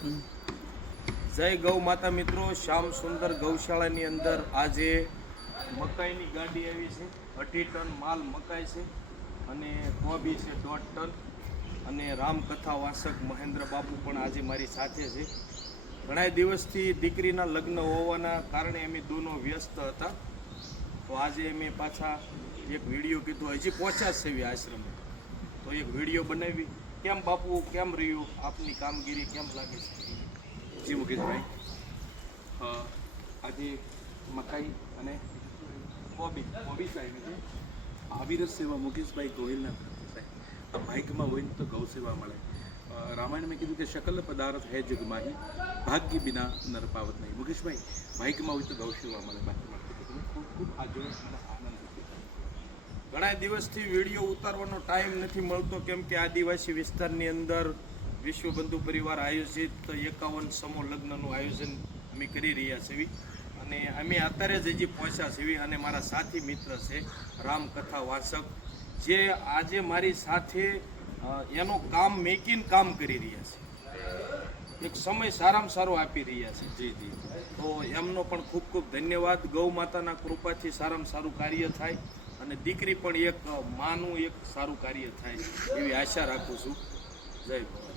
જય ગૌ માતા મિત્રો, શ્યામ સુંદર ગૌશાળાની અંદર આજે મકાઈની ગાડી આવી છે। 2.5 ટન માલ મકાઈ છે અને કોબી છે 1.5 ટન અને રામકથા વાસક મહેન્દ્ર બાપુ પણ આજે મારી સાથે છે। ઘણા દિવસથી દીકરીના લગ્ન હોવાના કારણે અમે દોનો વ્યસ્ત હતા, તો આજે અમે પાછા એક વિડીયો કીધું, હજી પહોંચ્યા છે આશ્રમે તો એક વિડીયો બનાવી। કેમ બાપુ, કેમ રહ્યું આપની કામગીરી, કેમ લાગે છે? જી મુકેશભાઈ, આજે મકાઈ અને કોબી લાવી છે। અવિરત સેવા મુકેશભાઈ ગોહિલના આ ભાગ્યમાં હોય ને તો ગૌ સેવા મળે। રામાયણ મેં કીધું કે શકલ પદાર્થ હૈ જગ માહી, ભાગ્ય બિના નર પાવત નહીં। મુકેશભાઈ, ભાગ્યમાં હોય તો ગૌ સેવા મળે, બાકી મળતી તમે ખૂબ ખૂબ આ જોઈ મને આનંદ થયો। ઘણા દિવસથી વિડીયો ઉતારવાનો ટાઈમ નથી મળતો, કેમ કે આદિવાસી વિસ્તારની અંદર વિશ્વ બંધુ પરિવાર આયોજિત 51મો લગ્નનું આયોજન અમે કરી રહ્યા છીએ અને અમે અત્યારે જ હજી પહોંચ્યા છીએ અને મારા સાથી મિત્ર છે રામકથા વાસક, જે આજે મારી સાથે એનો કામ મેકિંગ કામ કરી રહ્યા છે, એક સમય સારામાં સારો આપી રહ્યા છે। જી જી, તો એમનો પણ ખૂબ ખૂબ ધન્યવાદ। ગૌ માતાના કૃપાથી સારામાં સારું કાર્ય થાય અને દીકરી પણ એક માનું એક સારું કાર્ય થાય એવી આશા રાખું છું। જય ભગવાન।